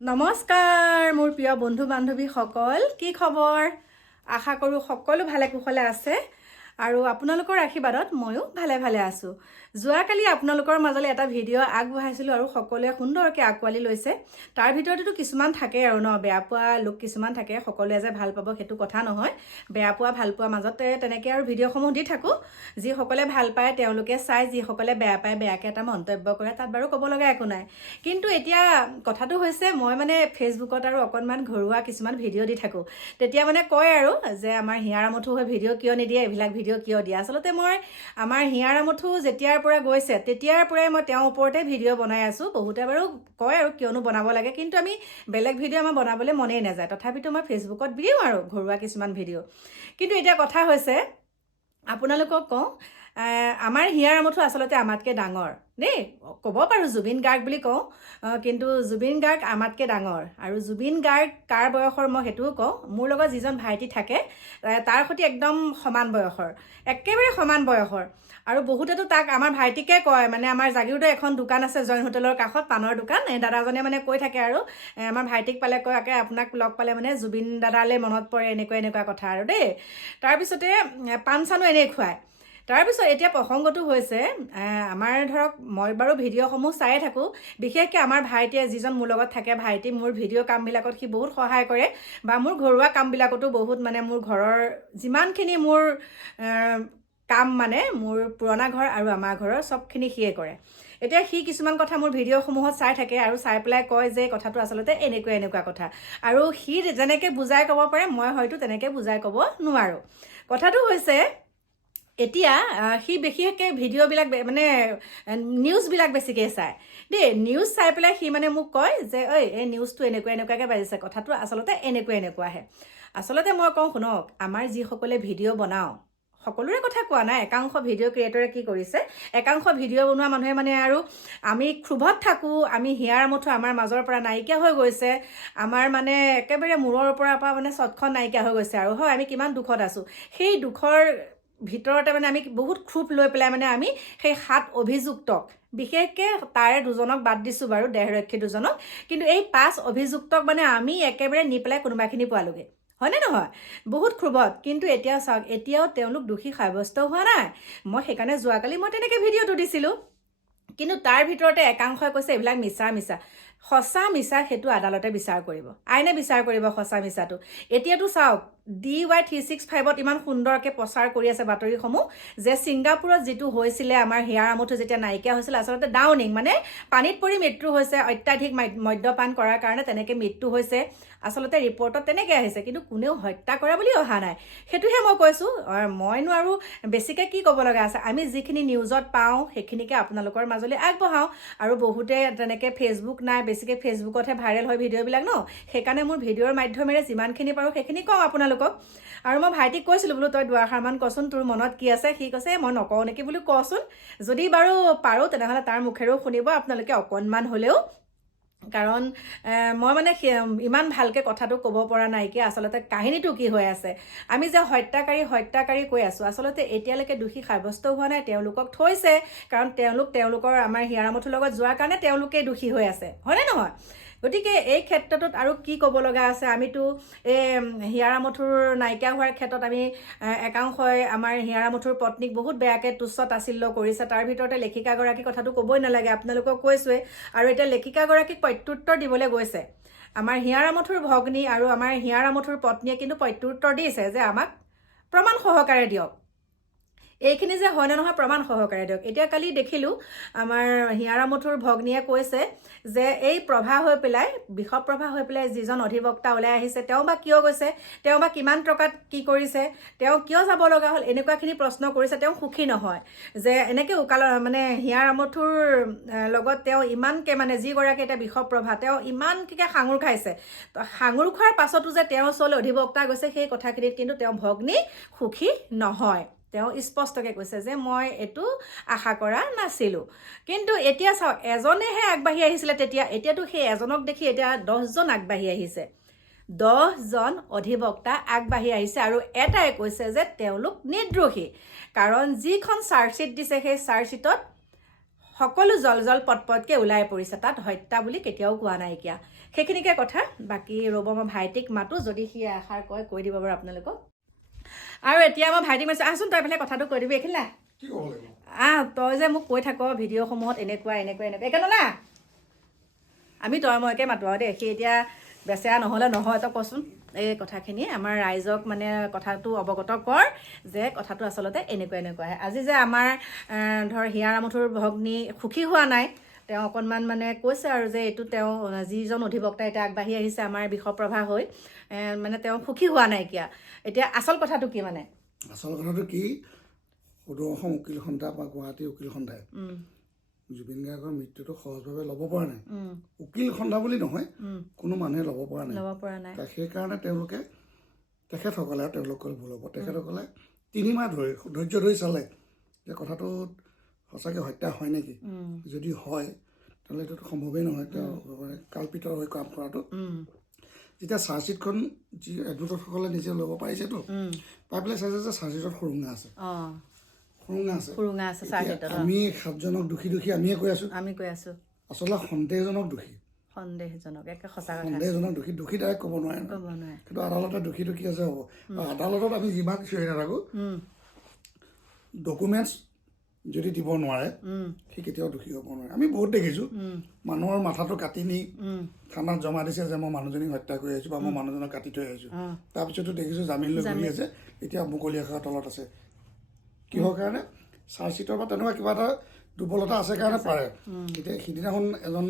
নমস্কাৰ মোৰ প্ৰিয় বন্ধু বান্ধৱীসকল, কি খবৰ? আশা কৰোঁ সকলো ভালে কুশলে আছে আৰু আপোনালোকৰ আশীৰ্বাদত ময়ো ভালে আছোঁ। যোৱাকালি আপোনালোকৰ মাজলৈ এটা ভিডিঅ' আগবঢ়াইছিলোঁ আৰু সকলোৱে সুন্দৰকৈ আঁকোৱালি লৈছে। তাৰ ভিতৰতো কিছুমান থাকে আৰু বেয়া পোৱা লোক কিছুমান থাকে, সকলোৱে যে ভাল পাব সেইটো কথা নহয়। বেয়া পোৱা ভাল পোৱা মাজতে তেনেকৈ আৰু ভিডিঅ'সমূহ দি থাকোঁ। যিসকলে ভাল পায় তেওঁলোকে চাই, যিসকলে বেয়া পায় বেয়াকৈ এটা মন্তব্য কৰে, তাত বাৰু ক'ব লগা একো নাই। কিন্তু এতিয়া কথাটো হৈছে মই ফেচবুকত আৰু অকণমান ঘৰুৱা কিছুমান ভিডিঅ' দি থাকোঁ। তেতিয়া কয় আৰু যে আমাৰ হিয়াৰ আমঠু হৈ ভিডিঅ' কিয় নিদিয়ে, এইবিলাক ভিডিঅ' কিয় দিয়ে। আচলতে মই আমাৰ হিয়াৰ আমঠু যেতিয়াৰ পৰা গৈছে তেতিয়াৰ পৰাই মই তেওঁৰ ওপৰতে ভিডিঅ' বনাই আছোঁ। বহুতে বাৰু কয় আৰু কিয়নো বনাব লাগে, কিন্তু আমি বেলেগ ভিডিঅ' আমাৰ বনাবলৈ মনেই নাযায়। তথাপিতো মই ফেচবুকত দিওঁ আৰু ঘৰুৱা কিছুমান ভিডিঅ'। কিন্তু এতিয়া কথা হৈছে, আপোনালোকক কওঁ, আমাৰ হিয়াৰ আমঠু আচলতে আমাতকৈ ডাঙৰ দেই। ক'ব পাৰোঁ জুবিন গাৰ্গ বুলি কওঁ, কিন্তু জুবিন গাৰ্গ আমাতকৈ ডাঙৰ। আৰু জুবিন গাৰ্গ কাৰ বয়সৰ মই সেইটোও কওঁ। মোৰ লগত যিজন ভাইটি থাকে তাৰ সৈতে একদম সমান বয়সৰ, একেবাৰে সমান বয়সৰ। আৰু বহুতেতো তাক আমাৰ ভাইটিকে কয়, আমাৰ জাগিৰোডৰ এখন দোকান আছে জৈন হোটেলৰ কাষত, পাণৰ দোকান। দাদাজনে কৈ থাকে আৰু আমাৰ ভাইটিক পালে কয়, আপোনাক লগ পালে জুবিন দাদালৈ মনত পৰে, এনেকুৱা কথা আৰু দেই। তাৰপিছতে পাণ চানো এনেই খুৱায়। তাৰপিছত এতিয়া প্ৰসংগটো হৈছে, আমাৰ ধৰক মই বাৰু ভিডিঅ'সমূহ চায়ে থাকোঁ। বিশেষকৈ আমাৰ ভাইটিয়ে, যিজন মোৰ লগত থাকে ভাইটি, মোৰ ভিডিঅ' কামবিলাকত সি বহুত সহায় কৰে, বা মোৰ ঘৰুৱা কামবিলাকতো বহুত মোৰ ঘৰৰ যিমানখিনি মোৰ কাম মোৰ পুৰণা ঘৰ আৰু আমাৰ ঘৰৰ চবখিনি সিয়ে কৰে। এতিয়া সি কিছুমান কথা মোৰ ভিডিঅ'সমূহত চাই থাকে আৰু চাই পেলাই কয় যে কথাটো আচলতে এনেকুৱা কথা। আৰু সি যেনেকৈ বুজাই ক'ব পাৰে মই হয়তো তেনেকৈ বুজাই ক'ব নোৱাৰোঁ। কথাটো হৈছে, এতিয়া সি বিশেষকৈ ভিডিঅ'বিলাক নিউজবিলাক বেছিকৈ চায় দেই। নিউজ চাই পেলাই সি মোক কয় যে এই নিউজটো এনেকুৱাকৈ বাজিছে, কথাটো আচলতে এনেকুৱাহে। আচলতে মই কওঁ শুনক, আমাৰ যিসকলে ভিডিঅ' বনাওঁ, সকলোৰে কথা কোৱা নাই, একাংশ ভিডিঅ' ক্ৰিয়েটৰে কি কৰিছে, একাংশ ভিডিঅ' বনোৱা মানুহে আৰু আমি ক্ষোভত থাকোঁ, আমি হিয়াৰ আমঠু আমাৰ মাজৰ পৰা নাইকিয়া হৈ গৈছে, আমাৰ একেবাৰে মূৰৰ পৰা চটখন নাইকিয়া হৈ গৈছে আৰু হয় আমি কিমান দুখত আছোঁ। সেই দুখৰ ভিতৰতে আমি বহুত ক্ষোভ লৈ পেলাই আমি সেই 7 অভিযুক্তক, বিশেষকৈ তাৰে 2জনক বাদ দিছোঁ বাৰু, দেহৰক্ষী 2জনক, কিন্তু এই 5 অভিযুক্তক আমি একেবাৰে নি পেলাই কোনোবাখিনি পোৱালোগে, হয়নে নহয়? বহুত ক্ষোভত। কিন্তু এতিয়া চাওক, এতিয়াও তেওঁলোক দোষী সাব্যস্ত হোৱা নাই। মই সেইকাৰণে যোৱাকালি তেনেকৈ ভিডিঅ'টো দিছিলোঁ। কিন্তু তাৰ ভিতৰতে একাংশই কৈছে এইবিলাক মিছা। সঁচা মিছা সেইটো আদালতে বিচাৰ কৰিব, আইনে বিচাৰ কৰিব সঁচা মিছাটো। এতিয়াতো চাওক, DY365ত ইমান সুন্দৰকৈ প্ৰচাৰ কৰি আছে বাতৰিসমূহ যে ছিংগাপুৰত যিটো হৈছিলে, আমাৰ হিয়াৰ আমঠু যেতিয়া নাইকিয়া হৈছিলে, আচলতে ডাউনিং পানীত পৰি মৃত্যু হৈছে, অত্যাধিক মদ্যপান কৰাৰ কাৰণে তেনেকৈ মৃত্যু হৈছে। আচলতে ৰিপৰ্টত তেনেকৈ আহিছে, কিন্তু কোনেও হত্যা কৰা বুলি অহা নাই। সেইটোহে মই কৈছোঁ। মইনো আৰু বেছিকৈ কি ক'ব লগা আছে, আমি যিখিনি নিউজত পাওঁ সেইখিনিকে আপোনালোকৰ মাজলৈ আগবঢ়াওঁ। আৰু বহুতে তেনেকৈ ফেচবুক নাই, বেছিকৈ ফেচবুকতহে ভাইৰেল হয় ভিডিঅ'বিলাক সেইকাৰণে মোৰ ভিডিঅ'ৰ মাধ্যমেৰে যিমানখিনি পাৰোঁ সেইখিনি কওঁ আপোনালোকক। আৰু মই ভাইটিক কৈছিলোঁ, বোলো তই দুআষাৰমান কচোন, তোৰ মনত কি আছে। সি কৈছে মই নকওঁ নেকি, বোলো কচোন, যদি বাৰু পাৰোঁ তেনেহ'লে তাৰ মুখেৰেও শুনিব আপোনালোকে অকণমান হ'লেও। কাৰণ মই ইমান ভালকৈ কথাটো ক'ব পৰা নাইকিয়া, আচলতে কাহিনীটো কি হৈ আছে। আমি যে হত্যাকাৰী কৈ আছোঁ, আচলতে এতিয়ালৈকে দোষী সাব্যস্ত হোৱা নাই। তেওঁলোকক থৈছে, কাৰণ তেওঁলোকৰ আমাৰ হিয়াৰ আমঠুৰ লগত যোৱাৰ কাৰণে তেওঁলোকেই দোষী হৈ আছে, হয়নে নহয়? গতিকে এই ক্ষেত্ৰটোত আৰু কি ক'ব লগা আছে। আমিতো এই হিয়াৰ আমঠুৰ নাইকিয়া হোৱাৰ ক্ষেত্ৰত আমি একাংশই আমাৰ হিয়াৰ আমঠুৰ পত্নীক বহুত বেয়াকৈ তুচ্ছ তাচ্ছিল্য কৰিছে। তাৰ ভিতৰতে লেখিকাগৰাকী কথাটো ক'বই নালাগে, আপোনালোকক কৈছোৱে। আৰু এতিয়া লেখিকাগৰাকীক প্ৰত্যুত্তৰ দিবলৈ গৈছে আমাৰ হিয়াৰ আমঠুৰ ভগ্নী আৰু আমাৰ হিয়াৰ আমঠুৰ পত্নীয়ে, কিন্তু প্ৰত্যুত্তৰ দিছে যে আমাক প্ৰমাণ সহকাৰে দিয়ক, এইখিনি যে হয় নে নহয় প্ৰমাণ সহকাৰে দিয়ক। এতিয়া কালি দেখিলোঁ আমাৰ হিয়াৰ আমঠুৰ ভগ্নীয়ে কৈছে যে এই বিষপ্ৰভা হৈ পেলাই যিজন অধিবক্তা ওলাই আহিছে, তেওঁ বা কিয় গৈছে, তেওঁ বা কিমান টকাত কি কৰিছে, তেওঁ কিয় যাব লগা হ'ল, এনেকুৱাখিনি প্ৰশ্ন কৰিছে। তেওঁ সুখী নহয় যে এনেকৈ হিয়াৰ আমঠুৰ লগত তেওঁ ইমানকৈ যিগৰাকী এতিয়া বিষপ্ৰভা, তেওঁ ইমানকৈ সাঙুৰ খাইছে। সাঙুৰ খোৱাৰ পাছতো যে তেওঁৰ ওচৰলৈ অধিবক্তা গৈছে, সেই কথাখিনিত কিন্তু তেওঁ ভগ্নী সুখী নহয়। তেওঁ স্পষ্টকৈ কৈছে যে মই এইটো আশা কৰা নাছিলোঁ। কিন্তু এতিয়া চাওক, এজনেহে আগবাঢ়ি আহিছিলে এতিয়াতো সেই এজনক দেখি এতিয়া 10জন আগবাঢ়ি আহিছে। 10জন অধিবক্তা আগবাঢ়ি আহিছে আৰু এটাই কৈছে যে তেওঁলোক নিৰ্দোষী। কাৰণ যিখন চাৰ্জশ্বিট দিছে সেই চাৰ্জশ্বিটত সকলো জল পটকৈ ওলাই পৰিছে, তাত হত্যা বুলি কেতিয়াও কোৱা নাইকিয়া। সেইখিনিকে কথা বাকী ৰ'ব মই ভাইটিক মাতো যদি সি এষাৰ কয় কৈ দিব বাৰু আপোনালোকক আৰু এতিয়া মই ভাইটিক মাতিছোঁ আহচোন তই এইফালে কথাটো কৈ দিবি এইখিনি না তই যে মোক কৈ থাক ভিডিঅ'সমূহত এনেকুৱা এইকাৰণে না আমি তই মইকে মাতো আৰু দেই সি এতিয়া বেচেৰা নহ'লে নহয় তই কচোন এই কথাখিনি আমাৰ ৰাইজক মানে কথাটো অৱগত কৰ যে কথাটো আচলতে এনেকুৱা আজি যে আমাৰ ধৰ হিয়াৰামঠুৰ ভগ্নী সুখী হোৱা নাই তেওঁ অকণমান মানে কৈছে আৰু যে এইটো তেওঁ যিজন অধিবক্তা এতিয়া আগবাঢ়ি আহিছে আমাৰ বিষপ্ৰভা হৈ মানে তেওঁ সুখী হোৱা নাইকিয়া এতিয়া আচল কথাটো কি মানে আচল কথাটো কি সদৌ অসম উকিল সন্থা বা গুৱাহাটী উকিল সন্থাই জুবিন গাৰ্গৰ মৃত্যুটো সহজভাৱে ল'ব পৰা নাই উকিল সন্থা বুলি নহয় কোনো মানুহে ল'ব পৰা নাই সেইকাৰণে তেওঁলোকে তেখেতসকলে আৰু তেওঁলোকৰ ভুল হ'ব তেখেতসকলে 3 মাহ ধৰি ধৈৰ্য ধৰি চালে যে কথাটো সঁচাকৈ হত্যা হয় নেকি যদি হয় তাহলে এইটো সম্ভৱেই নহয় তেওঁ কাল্পিতৰ হৈ কাম কৰাটো যেতিয়া চাৰ্জশ্বিটখন যি এডভোকেটসকলে নিজে ল'ব পাৰিছেতো পাই পেলাই চাইছে যে চাৰ্জশ্বিটত সুৰুঙা আছে আমি 7জনক দোষী আমিয়ে কৈ আছো আচলতে সন্দেহজনক দোষী সন্দেহজনক দোষী ডাইৰেক্ট ক'ব নোৱাৰে কিন্তু আদালতে দোষী আছে হ'ব আদালতত আমি যিমান চিঞৰি নাথাকোঁ ডকুমেণ্টছ যদি দিব নোৱাৰে সি কেতিয়াও দোষী হ'ব নোৱাৰে আমি বহুত দেখিছোঁ মানুহৰ মাথাটো কাটি নি থানাত জমা দিছে যে মই মানুহজনীক হত্যা কৰি আহিছোঁ বা মই মানুহজনক কাটি থৈ আহিছোঁ তাৰপিছতো দেখিছোঁ জামিন লৈ ঘূৰি আছে এতিয়া মুকলি আকাৰৰ তলত আছে কিহৰ কাৰণে চাৰ্জশ্বিটৰ পৰা তেনেকুৱা কিবা এটা দুৰ্বলতা আছে কাৰণে পাৰে এতিয়া সিদিনাখন এজন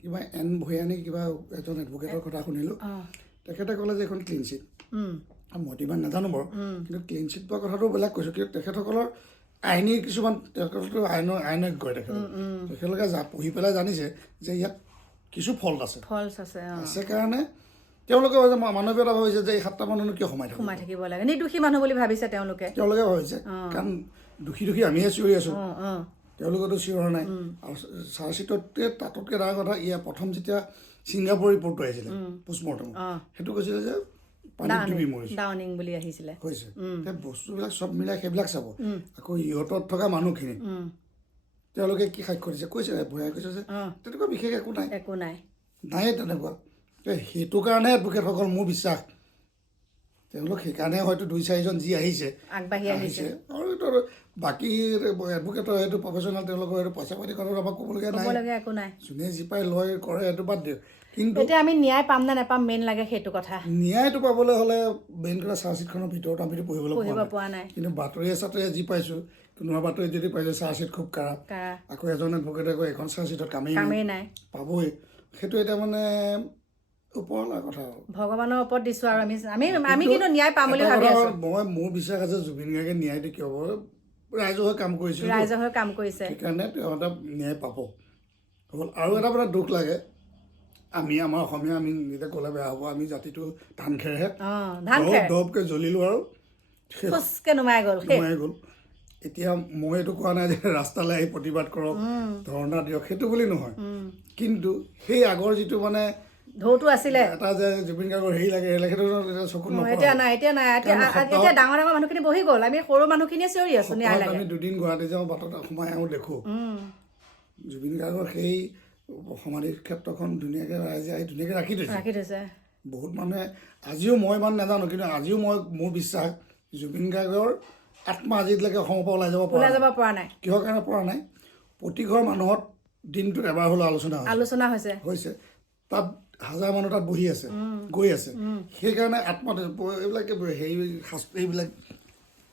কিবা এন ভৈয়ানী কিবা এজন এডভোকেটৰ কথা শুনিলোঁ তেখেতে ক'লে যে এখন ক্লিন চিট মইতো ইমান নাজানো বাৰু কিন্তু ক্লিন চিট পোৱা কথাটো বেলেগ কৈছোঁ কিন্তু তেখেতসকলৰ আইনী কিছুমান তেখেতসকলৰ আইনজ্ঞ তেখেতলোকে পঢ়ি পেলাই জানিছে যে ইয়াত কিছু ফল্ট আছে কাৰণে তেওঁলোকে মানৱীয়তা ভাবিছে যে এই 7টা মানুহনো কিয় সোমাই থাকিব লাগে নিৰ্দোষী মানুহ বুলি ভাবিছে তেওঁলোকে ভাবিছে কাৰণ দোষী আমিহে চিঞৰি আছোঁ তেওঁলোকেতো চিঞৰা নাই আৰু চাৰ্জশ্বিটতকৈ তাতোতকৈ ডাঙৰ কথা ইয়াৰ প্ৰথম যেতিয়া ছিংগাপুৰ ৰিপৰ্টটো আহিছিলে পোষ্টমৰ্টম সেইটো কৈছিলে যে পানীত ডুবি মৰিছে হৈছে সেই বস্তুবিলাক চব মিলাই সেইবিলাক চাব আকৌ ইহঁতত থকা মানুহখিনি তেওঁলোকে কি সাক্ষ্য দিছে কৈছে ভয়াই কৈছে যে তেনেকুৱা বিশেষ একো নাই নায়ে তেনেকুৱা সেইটো কাৰণে এডভোকেটসকল মোৰ বিশ্বাস তেওঁলোক সেইকাৰণে হয়তো 2-4জন যি আহিছে আৰু এইটো বাকী এডভোকেটৰ সেইটো প্ৰফেচনেল তেওঁলোকৰ সেইটো পইচা পাতি কথাটো আমাক ক'বলগীয়া নাই যোনে যি পাই লয় কৰে সেইটো বাদ দিয়ক কিন্তু এতিয়া আমি ন্যায় পাম নে নাপাম মেইন লাগে সেইটো কথা ন্যায়টো পাবলৈ হ'লে মেইন কথা চাৰ্জশ্বিটখনৰ ভিতৰত আমিতো পঢ়িব পৰা নাই কিন্তু বাতৰিয়ে যি পাইছোঁ কোনোবা বাতৰিত যদি পাইছোঁ চাৰ্জশ্বিট খুব কাঢ়া আকৌ এজন এডভোকেটে আকৌ এখন চাৰ্জশ্বিটত কামেই নাই পাবই সেইটো এতিয়া মানে ওপৰলা কথা ভগৱানৰ ওপৰত দিছোঁ আৰু আমি কিন্তু ন্যায় পাম বুলি ভাবি আছোঁ মোৰ বিশ্বাস আছে জুবিন গাৰ্গে ন্যায়টো কি হ'ব ৰাইজৰ কাম কৰিছে সেইকাৰণে তেওঁ এটা ন্যায় পাব হ'ল আৰু এটা কথা দুখ লাগে আমি আমাৰ অসমীয়া আমি নিজে ক'লে বেয়া হ'ব আমি জাতিটো ধান খেৰহে দবকৈ জ্বলিলোঁ আৰু নুমাই গ'ল এতিয়া মই এইটো কোৱা নাই যে ৰাস্তালৈ আহি প্ৰতিবাদ কৰক ধৰ্ণা দিয়ক সেইটো বুলি নহয় কিন্তু সেই আগৰ যিটো মানে ঢৌটো আছিলে এটা যে জুবিন গাৰ্গৰ হেৰি লাগে সেইটো চকুত নপৰে এতিয়া ডাঙৰ মানুহখিনি বহি গ'ল আমি সৰু মানুহখিনিয়ে চিঞৰি আছোঁ আমি 2 দিন গুৱাহাটী যাওঁ বাটত সোমাই আহোঁ দেখোঁ জুবিন গাৰ্গৰ সেই সমাধি ক্ষেত্ৰখন ধুনীয়াকৈ ৰাইজে আহি ধুনীয়াকৈ ৰাখি থৈছে বহুত মানুহে আজিও মই ইমান নাজানো কিন্তু আজিও মোৰ বিশ্বাস জুবিন গাৰ্গৰ আত্মা আজিলৈকে অসমৰ পৰা ওলাই যাব পৰা নাই কিহৰ কাৰণে পৰা নাই প্ৰতি ঘৰ মানুহত দিনটোত এবাৰ হ'লেও আলোচনা হৈছে তাত 1000 মানুহ তাত বহি আছে গৈ আছে সেইকাৰণে আত্মাটো এইবিলাক হেৰি এইবিলাক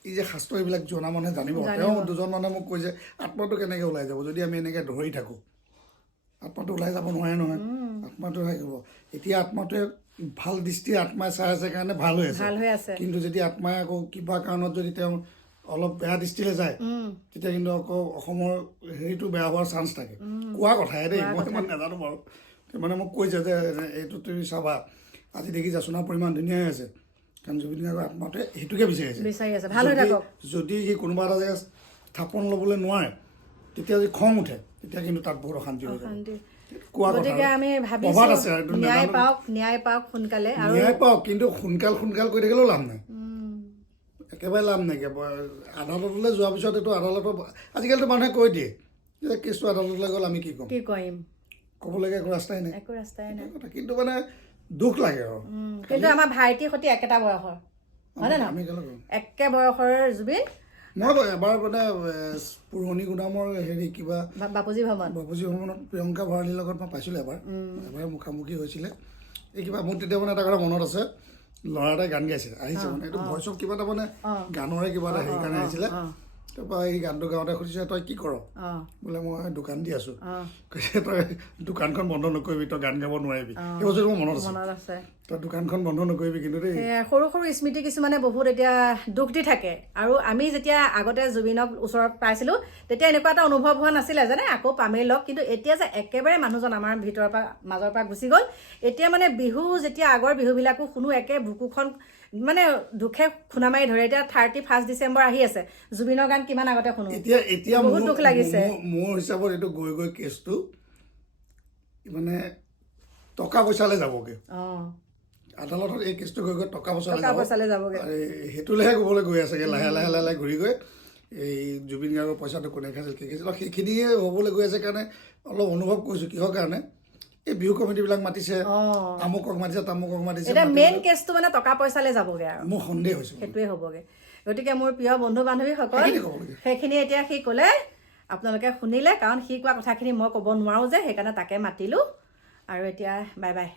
এই যে শাস্ত্ৰ এইবিলাক জনা মানুহে জানিব তেওঁ 2জন মানুহে মোক কৈছে আত্মাটো কেনেকৈ ওলাই যাব যদি আমি এনেকৈ ধৰি থাকোঁ আত্মাটো ওলাই যাব নোৱাৰে নহয় আত্মাটো থাকিব এতিয়া আত্মাটোৱে ভাল দৃষ্টিৰে আত্মাই চাই আছে কাৰণে ভাল হৈ আছে কিন্তু যদি আত্মাই আকৌ কিবা কাৰণত যদি তেওঁ অলপ বেয়া দৃষ্টিলৈ যায় তেতিয়া কিন্তু আকৌ অসমৰ হেৰিটো বেয়া হোৱাৰ চান্স থাকে কোৱা কথাহে দেই মই ইমান নাজানো বাৰু মানে মোক কৈছে যে এইটো তুমি চাবা আজি দেখিছা সোণাৰ পৰিমাণ ধুনীয়া হৈ আছে কাৰণ জুবিন গাৰ্গৰ আত্মাটোৱে সেইটোকে বিচাৰি আছে যদি সি কোনোবা এটা জেগা স্থাপন ল'বলৈ নোৱাৰে তেতিয়া যদি খং উঠে তেতিয়া কিন্তু তাত বহুত অশান্তি হৈ যায় ন্যায় পাওক কিন্তু সোনকাল কৰি থাকিলেও লাভ নাই একেবাৰে লাভ নাই আদালতলৈ যোৱাৰ পিছত এইটো আদালতৰ আজিকালিতো মানুহে কৈ দিয়ে যে কেছটো আদালতলৈ গ'ল আমি কি কৰিম ক'বলগীয়া একো ৰাস্তাই নাই একো ৰাস্তাই নাই কিন্তু মানে দুখ লাগে আৰু কিন্তু আমাৰ ভাইটিৰ সৈতে একেটা বয়সৰ হয়নে আমি নহয় একে বয়সৰ জুবিন মই এবাৰ মানে পুৰণি গুদামৰ হেৰি কিবা বাপুজী ভ্ৰমণত প্ৰিয়ংকা ভৰালীৰ লগত মই পাইছিলোঁ এবাৰ মুখামুখি হৈছিলে এই কিবা মোৰ তেতিয়া মানে এটা কথা মনত আছে ল'ৰা এটাই গান গাইছিলে আহিছে মানে এইটো ভইচ অফ কিবা এটা মানে গানৰে কিবা এটা হেৰি কাৰণে আহিছিলে তাৰপৰা এই গানটো গাওঁতে সুধিছে তই কি কৰ বোলে মই দোকান দি আছোঁ কৈছে তই দোকানখন বন্ধ নকৰিবি তই গান গাব নোৱাৰিবি সেই বস্তুটো মোৰ মনত আছে তই দোকানখন বন্ধ নকৰিবি কিন্তু দেই সৰু সৰু স্মৃতি কিছুমানে বহুত এতিয়া দুখ দি থাকে আৰু আমি যেতিয়া আগতে জুবিনক ওচৰত পাইছিলোঁ তেতিয়া এনেকুৱা এটা অনুভৱ হোৱা নাছিলে যেনে আকৌ পামেই লগ কিন্তু এতিয়া যে একেবাৰে মানুহজন আমাৰ ভিতৰৰ পৰা মাজৰ পৰা গুচি গ'ল এতিয়া মানে বিহু যেতিয়া আগৰ বিহুবিলাকো শুনো একে বুকুখন মানে দুখে খুনা মাৰি ধৰে এতিয়া 31 ডিচেম্বৰ আহি আছে জুবিনৰ গান কিমান আগতে শুনো এতিয়া বহুত দুখ লাগিছে মোৰ হিচাপত এইটো গৈ কেছটো মানে টকা পইচালৈ যাবগৈ আদালতত এই কেছটো গৈ টকা পইচালৈ যাবগৈ সেইটোলৈহে ক'বলৈ গৈ আছেগৈ লাহে লাহে ঘূৰি গৈ এই জুবিন গাৰ্গৰ পইচাটো কোনে খাইছিল কি খাইছিল সেইখিনিয়ে হ'বলৈ গৈ আছে কাৰণে অলপ অনুভৱ কৰিছোঁ কিহৰ কাৰণে এই বিহু কমিটিবিলাক মাতিছে আমুকক মাতিছে তামুকক মাতিছে এতিয়া মেইন কেছটো মানে টকা পইচালৈ যাবগৈ আৰু মোৰ সন্দেহ হৈছে সেইটোৱে হ'বগৈ গতিকে মোৰ প্ৰিয় বন্ধু বান্ধৱীসকল সেইখিনি এতিয়া সি ক'লে আপোনালোকে শুনিলে কাৰণ সি কোৱা কথাখিনি মই ক'ব নোৱাৰোঁ যে সেইকাৰণে তাকে মাতিলোঁ আৰু এতিয়া বাই বাই